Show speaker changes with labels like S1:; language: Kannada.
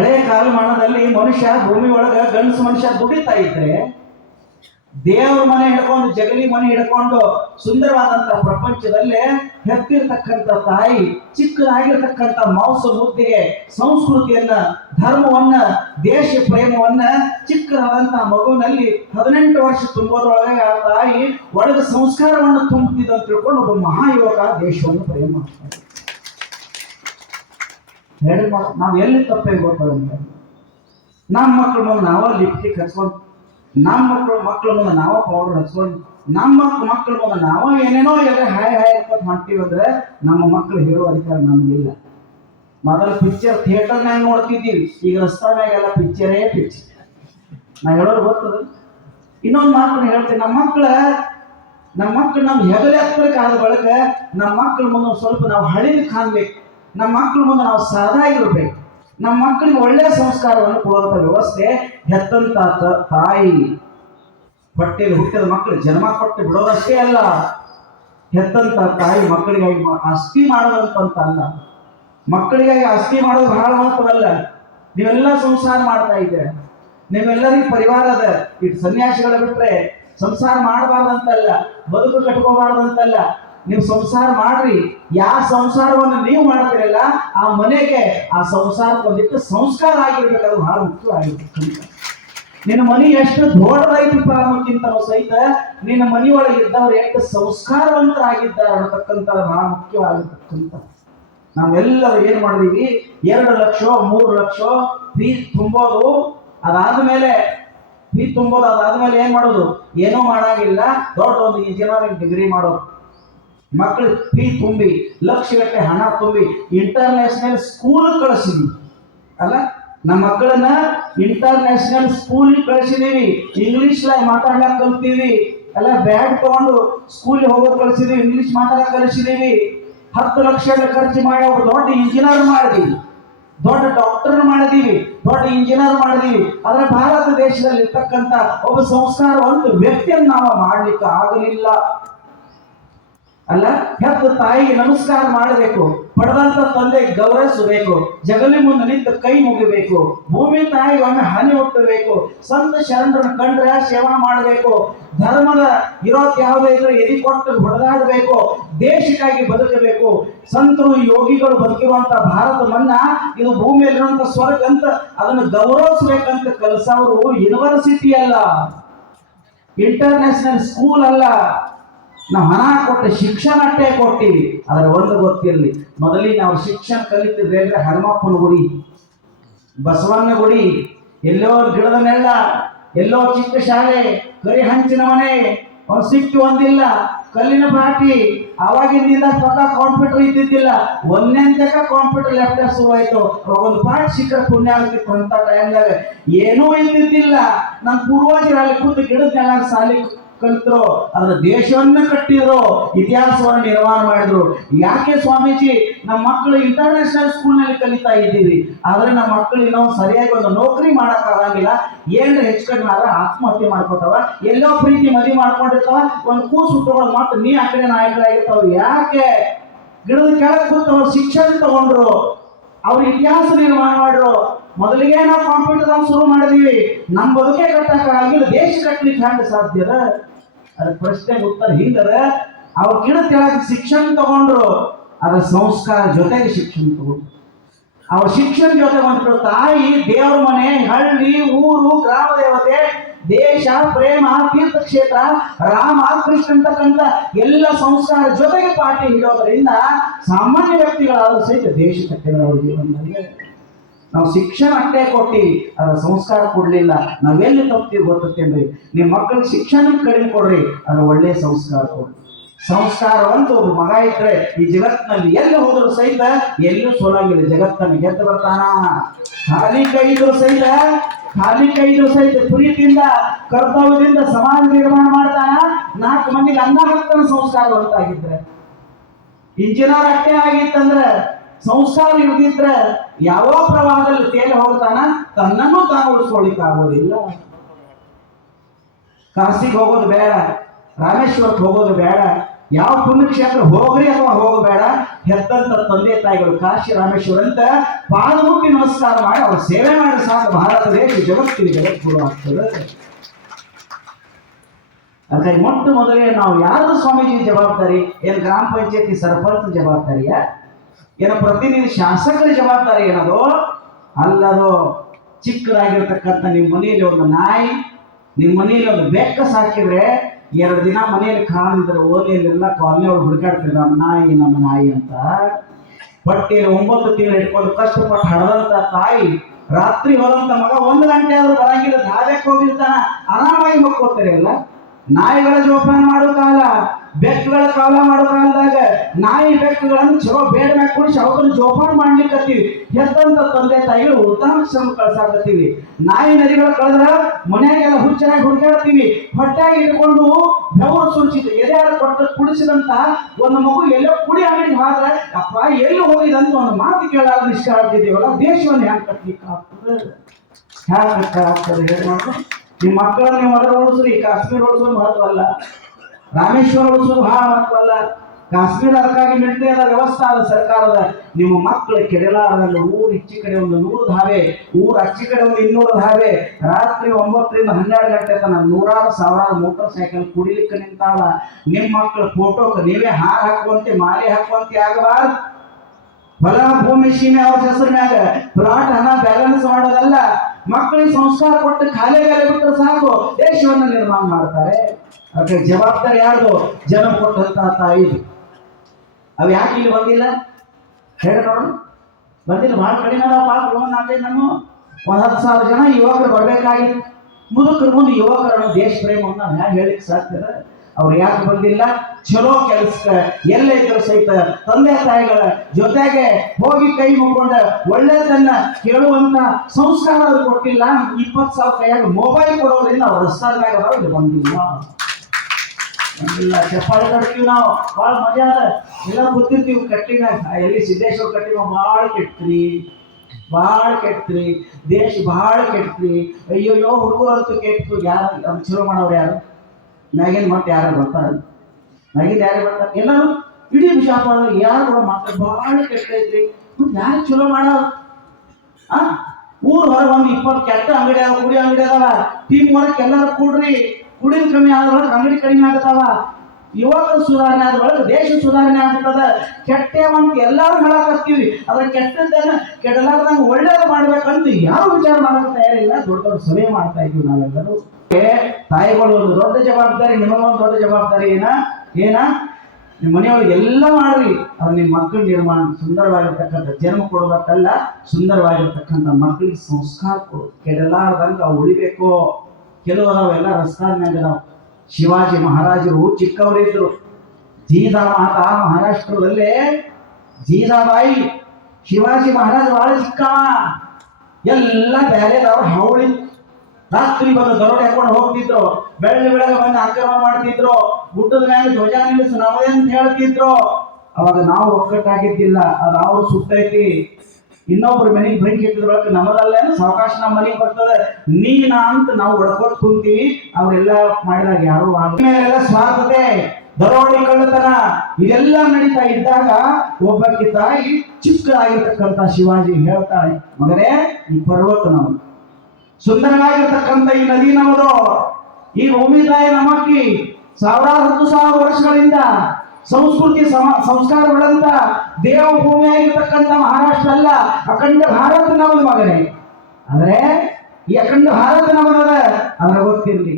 S1: ಹಳೆ ಕಾಲಮಾನದಲ್ಲಿ ಮನುಷ್ಯ ಭೂಮಿ ಒಳಗ ಗಂಡಸು ಮನುಷ್ಯ ದುಡಿತಾ ಇದ್ರೆ, ದೇವರ ಮನೆ ಹಿಡ್ಕೊಂಡು, ಜಗಲಿ ಮನೆ ಹಿಡ್ಕೊಂಡು ಸುಂದರವಾದಂತ ಪ್ರಪಂಚದಲ್ಲೇ ಹೆತ್ತಿರ್ತಕ್ಕಂಥ ತಾಯಿ, ಚಿಕ್ಕದಾಗಿರ್ತಕ್ಕಂಥ ಮಾಂಸ ಮುದ್ದೆಗೆ ಸಂಸ್ಕೃತಿಯನ್ನ, ಧರ್ಮವನ್ನ, ದೇಶ ಪ್ರೇಮವನ್ನ ಚಿಕ್ಕದಾದಂತ ಮಗುವಿನಲ್ಲಿ ಹದಿನೆಂಟು ವರ್ಷ ತುಂಬೋದ್ರೊಳಗೆ ಆ ತಾಯಿ ಒಳಗ ಸಂಸ್ಕಾರವನ್ನು ತುಂಬುತ್ತಿದ್ದ ತಿಳ್ಕೊಂಡು ಒಬ್ಬ ಮಹಾಯುವಕ ದೇಶವನ್ನು ಪ್ರೇಮ ಮಾಡ್ತಾನೆ ಹೇಳಿ ನಾವು ಎಲ್ಲಿ ತಪ್ಪೇ ಗೊತ್ತಾಗ ನಮ್ಮ ಮಕ್ಳ ಮುಂದೆ ನಾವ ಲಿಪ್ಟಿಕ್ ಹಚ್ಕೊಂಡು ನಮ್ಮ ಮಕ್ಳು ಮಕ್ಳ ಮುಂದೆ ನಾವ ಪೌಡರ್ ಹಚ್ಕೊಂಡು ನಮ್ಮ ಮಕ್ಳ ಮುಂದೆ ನಾವ ಏನೇನೋ ಎಲ್ಲ ಹಾಯ್ ಹಾಯ್ ಅನ್ಕೊತ ಮಾಡ್ತೀವಿ ಅಂದ್ರೆ, ನಮ್ಮ ಮಕ್ಳು ಹೇಳೋ ಅಧಿಕಾರ ನಮಗಿಲ್ಲ ಮೊದಲು ಪಿಕ್ಚರ್ ಥಿಯೇಟರ್ನಾಗ ನೋಡ್ತಿದ್ದೀವಿ, ಈಗ ರಸ್ತಾನಾಗೆಲ್ಲ ಪಿಕ್ಚರೇ ಪಿಕ್ಚರ್ ನಾ ಹೇಳೋರು ಗೊತ್ತದ? ಇನ್ನೊಂದು ಮಾತನ್ನ ಹೇಳ್ತೀನಿ ನಮ್ಮ ಮಕ್ಳು ನಮ್ಮ ಮಕ್ಳು ನಮ್ಮ ಹೆಗಲೆ ಹತ್ತಿರಕ್ಕೆ ಆದ ಬಳಿಕ ನಮ್ಮ ಮಕ್ಳ ಮುಂದೆ ಸ್ವಲ್ಪ ನಾವು ಹಳಿದು ಕಾಣ್ಬೇಕು. ನಮ್ಮ ಮಕ್ಕಳ ಮುಂದೆ ನಾವು ಸದಾ ಇರಬೇಕು. ನಮ್ಮ ಮಕ್ಕಳಿಗೆ ಒಳ್ಳೆಯ ಸಂಸ್ಕಾರವನ್ನು ಕೊಡುವಂಥ ವ್ಯವಸ್ಥೆ ಹೆತ್ತಂತ ತಾಯಿ. ಹೊಟ್ಟೆಯಲ್ಲಿ ಹುಟ್ಟಿದ ಮಕ್ಕಳು ಜನ್ಮ ಕೊಟ್ಟು ಬಿಡೋದಷ್ಟೇ ಅಲ್ಲ, ಹೆತ್ತಂತ ತಾಯಿ ಮಕ್ಕಳಿಗಾಗಿ ಅಸ್ಥಿ ಮಾಡೋದಂತ ಅಲ್ಲ. ಮಕ್ಕಳಿಗಾಗಿ ಅಸ್ಥಿ ಮಾಡೋದು ಬಹಳ ಮಹತ್ವವಲ್ಲ. ನೀವೆಲ್ಲ ಸಂಸಾರ ಮಾಡ್ತಾ ಇದ್ದೆ ನೀವೆಲ್ಲರಿಗೂ ಪರಿವಾರ ಅದ. ಇಟ್ಟು ಸನ್ಯಾಸಿಗಳ ಬಿಟ್ರೆ ಸಂಸಾರ ಮಾಡಬಾರ್ದಂತಲ್ಲ, ಬದುಕು ಕಟ್ಕೋಬಾರ್ದಂತಲ್ಲ. ನೀವು ಸಂಸಾರ ಮಾಡ್ರಿ. ಯಾವ ಸಂಸಾರವನ್ನು ನೀವು ಮಾಡ್ತೀರಲ್ಲ, ಆ ಮನೆಗೆ ಆ ಸಂಸಾರ ಒಂದಿಟ್ಟು ಸಂಸ್ಕಾರ ಆಗಿರ್ಬೇಕಾದ್ರೆ ಬಹಳ ಮುಖ್ಯವಾಗಿರ್ಬೇಕು ನಿನ್ನ ಮನಿ ಎಷ್ಟು ದೊಡ್ಡದಾಯ್ತು ಅನ್ನೋಕ್ಕಿಂತ ಸಹಿತ ನಿನ್ನ ಮನೆಯೊಳಗೆ ಇದ್ದವ್ರು ಎಷ್ಟು ಸಂಸ್ಕಾರವಂತರಾಗಿದ್ದಾರೆ ಅನ್ನತಕ್ಕಂಥ ಬಹಳ ಮುಖ್ಯವಾಗಿರ್ತಕ್ಕಂಥ ನಾವೆಲ್ಲರೂ ಏನ್ ಮಾಡಿದೀವಿ? ಎರಡು ಲಕ್ಷ, ಮೂರು ಲಕ್ಷ ಫೀ ತುಂಬೋದು. ಅದಾದ್ಮೇಲೆ, ಫೀ ತುಂಬೋದು, ಅದಾದ್ಮೇಲೆ ಏನ್ ಮಾಡೋದು? ಏನೂ ಮಾಡಾಗಿಲ್ಲ. ದೊಡ್ಡ ಒಂದು ಇಂಜಿನಿಯರಿಂಗ್ ಡಿಗ್ರಿ ಮಾಡೋದು. ಮಕ್ಕಳು ಫೀ ತುಂಬಿ ಲಕ್ಷಗಟ್ಟಲೆ ಹಣ ತುಂಬಿ ಇಂಟರ್ನ್ಯಾಷನಲ್ ಸ್ಕೂಲ್ ಕಳಿಸಿದ್ವಿ. ಅಲ್ಲ? ನಮ್ಮ ಮಕ್ಕಳನ್ನ ಇಂಟರ್ನ್ಯಾಷನಲ್ ಸ್ಕೂಲ್ ಕಳಿಸಿದೀವಿ. ಇಂಗ್ಲಿಷ್ ಮಾತಾಡ್ಲಾಕ್ ಕಲ್ತೀವಿ. ಅಲ್ಲ, ಬ್ಯಾಗ್ ತಗೊಂಡು ಸ್ಕೂಲ್ ಹೋಗೋದು ಕಳಿಸಿದೀವಿ. ಇಂಗ್ಲಿಷ್ ಮಾತಾಡಕ್ ಕಲಿಸಿದೀವಿ ಹತ್ತು ಲಕ್ಷ ಖರ್ಚು ಮಾಡಿ ಒಬ್ಬ ದೊಡ್ಡ ಇಂಜಿನಿಯರ್ ಮಾಡಿದೀವಿ. ದೊಡ್ಡ ಡಾಕ್ಟರ್ ಮಾಡಿದೀವಿ. ದೊಡ್ಡ ಇಂಜಿನಿಯರ್ ಮಾಡಿದೀವಿ. ಆದ್ರೆ ಭಾರತ ದೇಶದಲ್ಲಿ ಇರ್ತಕ್ಕಂಥ ಒಬ್ಬ ಸಂಸ್ಕಾರವಂತ ವ್ಯಕ್ತಿಯನ್ನು ನಾವು ಮಾಡ್ಲಿಕ್ಕೆ ಆಗಲಿಲ್ಲ. ಅಲ್ಲ? ಹೆತ್ತ ತಾಯಿಗೆ ನಮಸ್ಕಾರ ಮಾಡಬೇಕು. ಪಡೆದಂತ ತಂದೆ ಗೌರವಿಸಬೇಕು. ಜಗಲಿ ಮುಂದೆ ನಿಂತು ಕೈ ಮುಗಿಬೇಕು. ಭೂಮಿ ತಾಯಿ ಒಮ್ಮೆ ಹಾನಿ ಹುಟ್ಟಬೇಕು ಸಂತ ಶರಣರನ್ನು ಕಂಡ್ರೆ ಸೇವಾ ಮಾಡಬೇಕು. ಧರ್ಮದ ಇರೋದ್ ಯಾವುದೇ ಇದ್ರೆ ಎದಿ ಕೊಟ್ಟು ಹೊಡೆದಾಡಬೇಕು. ದೇಶಕ್ಕಾಗಿ ಬದುಕಬೇಕು. ಸಂತರು ಯೋಗಿಗಳು ಬದುಕಿರುವಂತ ಭಾರತ ಮನ್ನ, ಇದು ಭೂಮಿಯಲ್ಲಿರುವಂತ ಸ್ವರ್ಗ ಅಂತ ಅದನ್ನು ಗೌರವಿಸಬೇಕಂತ ಕೆಲಸ ಅವರು ಯೂನಿವರ್ಸಿಟಿ ಅಲ್ಲ. ಇಂಟರ್ನ್ಯಾಷನಲ್ ಸ್ಕೂಲ್ ಅಲ್ಲ. ನಾವು ಹಣ ಕೊಟ್ಟು ಶಿಕ್ಷಣ ಅಷ್ಟೇ ಕೊಟ್ಟಿವಿ ಅದರ ಒಂದು ಗೊತ್ತಿರಲಿ, ಮೊದಲಿಗೆ ನಾವು ಶಿಕ್ಷಣ ಕಲಿತಿದ್ರೆ ಅಂದ್ರೆ ಹನುಮಪ್ಪನ ಗುಡಿ, ಬಸವಣ್ಣ ಗುಡಿ, ಎಲ್ಲೋ ಗಿಡದ ನೆಲ್ಲ, ಎಲ್ಲೋ ಚಿಕ್ಕ ಶಾಲೆ, ಕರಿ ಹಂಚಿನ ಮನೆ, ಒಂದು ಸಿಕ್ಕಿ ಒಂದಿಲ್ಲ, ಕಲ್ಲಿನ ಪಾಟಿ ಅವಾಗಿಂದ ಪಕ್ಕ ಕಾಂಪ್ಯೂಟರ್ ಇದ್ದಿದ್ದಿಲ್ಲ, ಒಂದೆಂತಕ ಕಾಂಪ್ಯೂಟರ್ ಲ್ಯಾಪ್ಟಾಪ್ ಶುರು ಆಯ್ತು ಒಂದು ಪಾಟ್ ಸಿಕ್ಕರೆ ಪುಣ್ಯ ಆಗ್ತಿತ್ತು ಅಂತ ಟೈಮ್ದಾಗ ಏನೂ ಇದ್ದಿದ್ದಿಲ್ಲ ನಮ್ಮ ಪೂರ್ವಜರಲ್ಲಿ ಕೂತು ಗಿಡದ ನೆಲ ಸಾಲಿ ಕಲಿತರು, ಅದರ ದೇಶವನ್ನ ಕಟ್ಟಿದ್ರು, ಇತಿಹಾಸವನ್ನು ನಿರ್ಮಾಣ ಮಾಡಿದ್ರು. ಯಾಕೆ ಸ್ವಾಮೀಜಿ ನಮ್ಮ ಮಕ್ಕಳು ಇಂಟರ್ನ್ಯಾಷನಲ್ ಸ್ಕೂಲ್ನಲ್ಲಿ ಕಲಿತಾ ಇದ್ದೀವಿ. ಆದ್ರೆ ನಮ್ಮ ಮಕ್ಕಳು ಇನ್ನೊಂದು ಸರಿಯಾಗಿ ಒಂದು ನೌಕರಿ ಮಾಡಕ್ ಆಗಂಗಿಲ್ಲ. ಏನ್ರ ಹೆಚ್ಚು ಕಡಿಮೆ ಆದ್ರೆ ಆತ್ಮಹತ್ಯೆ ಮಾಡ್ಕೊತಾವ. ಎಲ್ಲೋ ಪ್ರೀತಿ ಮದುವೆ ಮಾಡ್ಕೊಂಡಿರ್ತಾವ. ಒಂದು ಕೂಸು ಹುಟ್ಟುಗಳು ಮತ್ತೆ ನೀ ಆ ಕಡೆ ನಾ ಈ ಕಡೆ ಆಗಿರ್ತಾವ ಯಾಕೆ? ಗಿಡದ ಕೆಳಗೆ ಕೂತು ಅವ್ರು ಶಿಕ್ಷಣ ತಗೊಂಡ್ರು. ಅವ್ರ ಇತಿಹಾಸ ನಿರ್ಮಾಣ ಮಾಡ್ರು. ಮೊದಲಿಗೆ ನಾವು ಕಾಂಪ್ಯೂಟರ್ ಶುರು ಮಾಡಿದೀವಿ. ನಮ್ಮ ಬದುಕೆ ಕಟ್ಟಕ್ಕಾಗಿಲ್ಲ ದೇಶ ಕಟ್ಟಲಿಕ್ಕೆ ಹ್ಯಾಂಗ ಸಾಧ್ಯದ ಅದ್ರ ಪ್ರಶ್ನೆಗೆ ಉತ್ತರ ಹಿಂಗದ ಅವ್ರ ಕಿಣ ಶಿಕ್ಷಣ ತಗೊಂಡ್ರು, ಅದ್ರ ಸಂಸ್ಕಾರ ಜೊತೆಗೆ ಶಿಕ್ಷಣ ತಗೊಂಡ್ರು. ಅವ್ರ ಶಿಕ್ಷಣ ಜೊತೆ ಬಂದ್ರು ತಾಯಿ, ದೇವ್ರ ಮನೆ, ಹಳ್ಳಿ, ಊರು, ಗ್ರಾಮ ದೇವತೆ, ದೇಶ, ಪ್ರೇಮ, ತೀರ್ಥಕ್ಷೇತ್ರ, ರಾಮ ಕೃಷ್ಣ ಅಂತಕ್ಕಂಥ ಎಲ್ಲ ಸಂಸ್ಕಾರ ಜೊತೆಗೆ ಪಾಠ ಹಿಡಿಯೋದ್ರಿಂದ ಸಾಮಾನ್ಯ ವ್ಯಕ್ತಿಗಳಾದ್ರೂ ಸಹಿತ ದೇಶ ಅವ್ರ ಜೀವನದಲ್ಲಿ ನಾವು ಶಿಕ್ಷಣ ಅಷ್ಟೇ ಕೊಟ್ಟಿ ಅದರ ಸಂಸ್ಕಾರ ಕೊಡ್ಲಿಲ್ಲ, ನಾವೆಲ್ಲಿ ತಪ್ಪತ್ತೀವಿ ಗೊತ್ತೇನ್ರಿ ನಿಮ್ಮ ಮಕ್ಕಳಿಗೆ ಶಿಕ್ಷಣ ಕಡಿಮೆ ಕೊಡ್ರಿ, ಅದರ ಒಳ್ಳೆಯ ಸಂಸ್ಕಾರ ಕೊಡ್ರಿ. ಒಬ್ಬ ಮಗ ಇದ್ರೆ ಈ ಜಗತ್ತಿನಲ್ಲಿ ಎಲ್ಲಿ ಹೋದ್ರು ಸಹಿತ ಎಲ್ಲೂ ಸೋಲಾಗಿಲ್ಲ, ಜಗತ್ತನ್ನು ಗೆದ್ದು ಬರ್ತಾನ? ಖಾಲಿ ಕೈದ್ರು ಸಹಿತ, ಖಾಲಿ ಕೈದ್ರು ಸಹಿತ ಪ್ರೀತಿಯಿಂದ, ಕರ್ತವ್ಯದಿಂದ ಸಮಾಜ ನಿರ್ಮಾಣ ಮಾಡ್ತಾನ? ನಾಲ್ಕು ಮಂದಿಗೆ ಸಂಸ್ಕಾರ ಸಂಸ್ಕಾರವಂತಾಗಿದ್ರೆ. ಇಂಜಿನಿಯರ್ ಅಷ್ಟೇ ಆಗಿತ್ತಂದ್ರೆ ಸಂಸ್ಕಾರ ಇಲ್ಲದಿದ್ರೆ ಯಾವ ಪ್ರವಾಹದಲ್ಲಿ ತೇಲಿ ಹೋಗ್ತಾನ? ತನ್ನನ್ನು ತಾನು ಉಳಿಸ್ಕೊಳ್ಳಿಕ್ ಆಗೋದಿಲ್ಲ ಕಾಶಿಗೆ ಹೋಗೋದು ಬೇಡ, ರಾಮೇಶ್ವರಕ್ಕೆ ಹೋಗೋದು ಬೇಡ, ಯಾವ ಪುಣ್ಯಕ್ಷೇತ್ರ ಹೋಗ್ರಿ ಅಥವಾ ಹೋಗಬೇಡ ಹೆತ್ತಂತ ತಂದೆ ತಾಯಿಗಳು ಕಾಶಿ ರಾಮೇಶ್ವರ ಅಂತ ಪಾದಮುಟ್ಟಿ ನಮಸ್ಕಾರ ಮಾಡಿ ಅವ್ರ ಸೇವೆ ಮಾಡಿ ಸಾಕು. ಭಾರತ ದೇಶ ಜಗತ್ತಿಗೆ ಜಗತ್ತು ಆಗ್ತದೆ. ಅದಕ್ಕೆ ಮೊಟ್ಟ ಮೊದಲೇ ನಾವು ಯಾರು ಸ್ವಾಮೀಜಿ ಜವಾಬ್ದಾರಿ? ಏನು ಗ್ರಾಮ ಪಂಚಾಯತಿ ಸರ್ಪಂಚ್ ಜವಾಬ್ದಾರಿಯ? ಏನು ಪ್ರತಿನಿಧಿ ಶಾಸಕರ ಜವಾಬ್ದಾರಿ ಏನದು? ಅಲ್ಲದು ಚಿಕ್ಕದಾಗಿರ್ತಕ್ಕಂಥ ನಿಮ್ಮ ಮನೆಯಲ್ಲಿ ಒಂದು ನಾಯಿ ನಿಮ್ಮ ಮನೆಯಲ್ಲಿ ಒಂದು ಬೆಕ್ಕ ಸಾಕಿದ್ರೆ ಎರಡು ದಿನ ಮನೆಯಲ್ಲಿ ಕಾಣಿದ್ರೆ ಓಲೆಯಲ್ಲೆಲ್ಲ ಕಾಲನಿ ಒಳಗೆ ಹುಡುಕಾಡ್ತಿದ್ರು, ನಮ್ಮ ನಾಯಿ ನಮ್ಮ ನಾಯಿ ಅಂತ. ಬಟ್ಟೆ ಒಂಬತ್ತು ತಿಂಗಳು ಇಟ್ಕೊಂಡು ಕಷ್ಟಪಟ್ಟು ಹಡದಂತ ತಾಯಿ, ರಾತ್ರಿ ಹೋದಂತ ಮಗ ಒಂದು ಗಂಟೆ ಆದ್ರೂ ಬರಂಗಿಲ್ಲ ಧಾರ್ಯಕ್ಕೆ ಹೋಗಿರ್ತಾನ, ಆರಾಮಾಗಿ ಹೋಗ್ಕೋತಾರೆ ಅಲ್ಲ? ನಾಯಿಗಳ ಜೋಪಾನ ಮಾಡೋ ಕಾಲ. ಬೆಕ್ಕುಗಳ ಕಾಲ ಮಾಡೋ ಕಾಲದಾಗ ನಾಯಿ ಬೆಕ್ಕುಗಳನ್ನು ಚಲೋ ಬೇಡ ಮ್ಯಾಗ ಕುಡಿಸಿ ಅವನ್ನ ಜೋಪಾನ ಮಾಡ್ಲಿಕ್ಕತ್ತೀವಿ. ಹೆತ್ತಂತ ತಂದೆ ತಾಯಿಗಳು ಶ್ರಮ ಕಳ್ಸಾಕತ್ತೀವಿ. ನಾಯಿ ನದಿಗಳು ಕಳೆದ್ರ ಮನೆಯಾಗೆಲ್ಲ ಹುಚ್ಚನಾಗಿ ಹುಡುಕಾಡ್ತೀವಿ ಹೊಟ್ಟೆಯಾಗಿ ಇಟ್ಕೊಂಡು ಬೆವರು ಸುಂಚಿತ ಎದೆಯಾರ ಕೊಟ್ಟ ಕುಡಿಸಿದಂತ ಒಂದು ಮಗು ಎಲ್ಲೋ ಕುಡಿ ಅಂಗಡಿಗೆ ಹೋದ್ರೆ, ಅಪ್ಪ, ಎಲ್ಲಿ ಹೋಗಿದಂತ ಒಂದು ಮಾತು ಕೇಳಾಗ ಇಷ್ಟ ಆಗ್ತಿದ್ದೀವಲ್ಲ ದೇಶವನ್ನು ಹ್ಯಾಂಗ ಕಟ್ಟಲಿಕ್ಕೆ ಆಗ್ತದೆ? ಹ್ಯಾಂಗ ಕಟ್ಟ ಆಗ್ತದೆ? ನಿಮ್ಮ ಮಕ್ಕಳನ್ನ ನೀವು ಅದರ ಉಳಿಸ್ರಿ ಕಾಶ್ಮೀರ ಉಳಿಸೋದು ಮಹತ್ವ ಅಲ್ಲ ರಾಮೇಶ್ವರ ಉತ್ಸವ ಮಹತ್ವ ಅಲ್ಲ ಕಾಶ್ಮೀರ ಅದಕ್ಕಾಗಿ ಮಿಲಿಟರಿ ಅದ, ವ್ಯವಸ್ಥೆ ಅದ ಸರ್ಕಾರದ ನಿಮ್ಮ ಮಕ್ಕಳು ಕೆಡಲಾರದಲ್ಲ ಊರು ಇಚ್ಚಿ ಕಡೆ ಒಂದು ನೂರು ಧಾವೆ ಊರು ಅಚ್ಚಿ ಕಡೆ ಒಂದು ಇನ್ನೂರು ಧಾವೆ ರಾತ್ರಿ ಒಂಬತ್ತರಿಂದ ಹನ್ನೆರಡು ಗಂಟೆ ತನಕ ನೂರಾರು ಸಾವಿರಾರು ಮೋಟರ್ ಸೈಕಲ್ ಕುಡಿಲಿಕ್ಕೆ ನಿಂತಾವ ನಿಮ್ಮ ಮಕ್ಕಳ ಫೋಟೋಕ್ಕೆ ನೀವೇ ಹಾರ ಹಾಕುವಂತೆ, ಮಾಲೆ ಹಾಕುವಂತೆ ಆಗಬಾರ್ದು. ಹೊಲ ಭೂಮಿ ಸೀಮೆ ಅವ್ರ ಹೆಸರು ಮ್ಯಾಗ. ಪ್ಲಾಟ್ ಹಣ ಬ್ಯಾಲೆನ್ಸ್ ಮಾಡೋದಲ್ಲ. ಮಕ್ಕಳಿಗೆ ಸಂಸ್ಕಾರ ಕೊಟ್ಟು ಖಾಲಿ ಖಾಲಿ ಬಿಟ್ಟರೆ ಸಾಕು. ದೇಶವನ್ನು ನಿರ್ಮಾಣ ಮಾಡ್ತಾರೆ. ಅದಕ್ಕೆ ಜವಾಬ್ದಾರಿ ಯಾರ್ದು? ಜನ ಕೊಟ್ಟಂತ ತಾಯಿ. ಅವು ಯಾಕೆ ಇಲ್ಲಿ ಬಂದಿಲ್ಲ? ಹೇಳ ಬಂದಿಲ್ಲ ಭಾಳ ಕಡಿಮೆ ಅದ ಪಾಪ ನಾಲ್ಕೈದು ಒಂದು ಹತ್ತು ಸಾವಿರ ಜನ ಯುವಕರು ಬರ್ಬೇಕಾಗಿತ್ತು. ಮುದುಕರು ಮುಂದೆ ಯುವಕರನ್ನು ದೇಶ ಪ್ರೇಮವನ್ನು ಹೇಳಲಿಕ್ಕೆ ಹೇಗೆ ಹೇಳಿಕ್ ಸಾಧ್ಯ ಅವ್ರು ಯಾಕೆ ಬಂದಿಲ್ಲ? ಚಲೋ ಕೆಲಸ, ಎಲ್ಲ ಇದ್ರು ಸಹಿತ ತಂದೆ ತಾಯಿಗಳ ಜೊತೆಗೆ ಹೋಗಿ ಕೈ ಮುಕ್ಕೊಂಡ ಒಳ್ಳೇದನ್ನ ಕೇಳುವಂತ ಸಂಸ್ಕಾರ ಅದು ಕೊಟ್ಟಿಲ್ಲ. ಇಪ್ಪತ್ತು ಸಾವಿರ ಕೈಯಾಗ ಮೊಬೈಲ್ ಕೊಡೋದ್ರಿಂದ ಅವ್ರ ರಸ್ತಾದಾಗ ಅವ್ರಿಗೆ ಬಂದಿಲ್ಲ. ಚಪ್ಪಾಳೆ ಕಟ್ತೀವಿ ನಾವು. ಭಾಳ ಮಜಾ ಅದ. ಎಲ್ಲ ಗೊತ್ತಿರ್ತೀವಿ ಕಟ್ಟಿನ ಎಲ್ಲಿ ಸಿದ್ದೇಶ್ವರ ಕಟ್ಟಿನ ಭಾಳ ಕೆಟ್ಟ್ರಿ. ಭಾಳ ಕೆಟ್ಟ್ರಿ. ದೇಶ ಭಾಳ ಕೆಟ್ಟ್ರಿ. ಅಯ್ಯೋಯ್ಯೋ, ಹುಡುಗರಂತೂ ಕೆಟ್ಟು ಯಾರು ಚಲೋ ಮಾಡೋರು ಯಾರು? ಮ್ಯಾಗಿನ ಮತ್ತೆ ಯಾರು ಬರ್ತಾರೆ? ಮ್ಯಾಗಿನ ಯಾರು ಬರ್ತಾರೆ? ಎಲ್ಲರೂ ಇಡೀ ಶಾಪ ಯಾರು ಕೂಡ ಮಾತ್ರ ಭಾಳ ಕೆಟ್ಟ ಐತ್ರಿ. ಯಾರು ಚಲೋ ಮಾಡೋರು? ಆ? ಊರ್ ಹೊರ ಒಂದು ಇಪ್ಪತ್ತು ಕೆಟ್ಟ ಅಂಗಡಿ ಅದಾವ, ಕುಡಿ ಅಂಗಡಿ ಅದಾವ. ಟೀಮ್ ವರ್ಕ್ ಎಲ್ಲರೂ ಕೂಡ್ರಿ. ಕುಡಿದ ಕಮ್ಮಿ ಆದ್ರೊಳಗೆ ಅಂಗಡಿ ಕಡಿಮೆ ಆಗತ್ತಾವ ಯುವಕರು ಸುಧಾರಣೆ ಆದ್ರೊಳಗೆ ದೇಶ ಸುಧಾರಣೆ ಆಗ್ತದ ಕೆಟ್ಟವಂತ ಎಲ್ಲರೂ ಹೇಳಕತ್ತೀವಿ ಅದ್ರ ಕೆಟ್ಟದ್ದನ್ನ ಕೆಡಲಾರ್ದಂಗ ಒಳ್ಳೇದು ಮಾಡ್ಬೇಕಂತ ಯಾರು ವಿಚಾರ ಮಾಡಕ್ ತಯಾರಿಲ್ಲ ದೊಡ್ಡ ಸಭೆ ಮಾಡ್ತಾ ಇದ್ವಿ ನಾವೆಲ್ಲರೂ. ತಾಯಿಗಳು ಒಂದು ದೊಡ್ಡ ಜವಾಬ್ದಾರಿ ನಿಮಗೊಂದು ದೊಡ್ಡ ಜವಾಬ್ದಾರಿ ಏನ? ಏನ? ನಿಮ್ಮ ಮನೆಯವ್ರಿಗೆ ಎಲ್ಲ ಮಾಡ್ರಿ. ಅದು ನಿಮ್ಮ ಮಕ್ಕಳ ನಿರ್ಮಾಣ ಸುಂದರವಾಗಿರ್ತಕ್ಕಂಥ ಜನ್ಮ ಕೊಡ್ಬೇಕಲ್ಲ ಸುಂದರವಾಗಿರ್ತಕ್ಕಂಥ ಮಕ್ಕಳಿಗೆ ಸಂಸ್ಕಾರ ಕೊಡು. ಕೆಡಲಾರ್ದಂಗ ಅವು ಉಳಿಬೇಕು. ಕೆಲವರು ಅದಾವೆಲ್ಲ ರಸ್ತಾದ ಮ್ಯಾಗ ಅದಾವ. ಶಿವಾಜಿ ಮಹಾರಾಜರು ಚಿಕ್ಕವರಿದ್ರು ಜೀಜಾಮಾತ ಮಹಾರಾಷ್ಟ್ರದಲ್ಲೇ ಜೀಜಾಬಾಯಿ ಶಿವಾಜಿ ಮಹಾರಾಜ ಬಹಳ ಚಿಕ್ಕವ ಎಲ್ಲ ಬೇರೆದವ್ರು ಹೌಳಿ. ರಾತ್ರಿ ಬಂದು ದರೋಡೆ ಹಾಕೊಂಡು ಹೋಗ್ತಿದ್ರು, ಬೆಳ್ಳಿ ಬೆಳಗ್ಗೆ ಬಂದು ಆಕ್ರಮ ಮಾಡ್ತಿದ್ರು, ಗುಡ್ಡದ ಮೇಲೆ ಧ್ವಜ ನಿಲ್ಲಿಸು ನಮ್ಮದೇ ಅಂತ ಹೇಳ್ತಿದ್ರು. ಅವಾಗ ನಾವು ಒಕ್ಕಟ್ಟಾಗಿದ್ದಿಲ್ಲ, ಅದು ಅವ್ರು ಸುಟ್ಟೈತಿ ಇನ್ನೊಬ್ರ ಮನೆಗೆ ಬೆಂಕಿ ಇಟ್ಟಿದ್ರೊಳಗೆ ನಮ್ಮದಲ್ಲೇ ಸಾವಕಾಶ ನಮ್ಮ ಮನೆಗೆ ಬರ್ತದೆ. ನೀನಾ ಅಂತ ನಾವು ಒಡ್ಕೊಂಡು ಕುಂತೀವಿ. ಅವರೆಲ್ಲ ಮಾಡಿದಾಗ ಯಾರು ಮೇಲೆಲ್ಲ ಸ್ವಾರ್ಥತೆ ದರೋಡಿ ಕಳ್ಳತನ ಇದೆಲ್ಲ ನಡೀತಾ ಇದ್ದಾಗ ಒಬ್ಬಕ್ಕೆ ತಾಯಿ ಚಿಕ್ಕದಾಗಿರ್ತಕ್ಕಂಥ ಶಿವಾಜಿ ಹೇಳ್ತಾಳೆ, ಮಗನೇ, ಈ ಪರ್ವತ ನಮ್ಮದು. ಸುಂದರವಾಗಿರ್ತಕ್ಕಂಥ ಈ ನದಿ ನಮ್ಮದು. ಈ ಭೂಮಿ ತಾಯಿ ನಮಕ್ಕಿ ಸಾವಿರಾರು ಹತ್ತು ಸಾವಿರ ವರ್ಷಗಳಿಂದ ಸಂಸ್ಕೃತಿ ಸಮ, ಸಂಸ್ಕಾರಗಳಂತ ದೇವ ಆಗಿರ್ತಕ್ಕಂಥ ಮಹಾರಾಷ್ಟ್ರ ಅಲ್ಲ, ಅಖಂಡ ಭಾರತ ನಮ್ಮದು ಮಗನೇ. ಆದ್ರೆ ಈ ಅಖಂಡ ಭಾರತ ನಮ್ಮದ ಅದ್ರ ಗೊತ್ತಿರ್ಲಿ.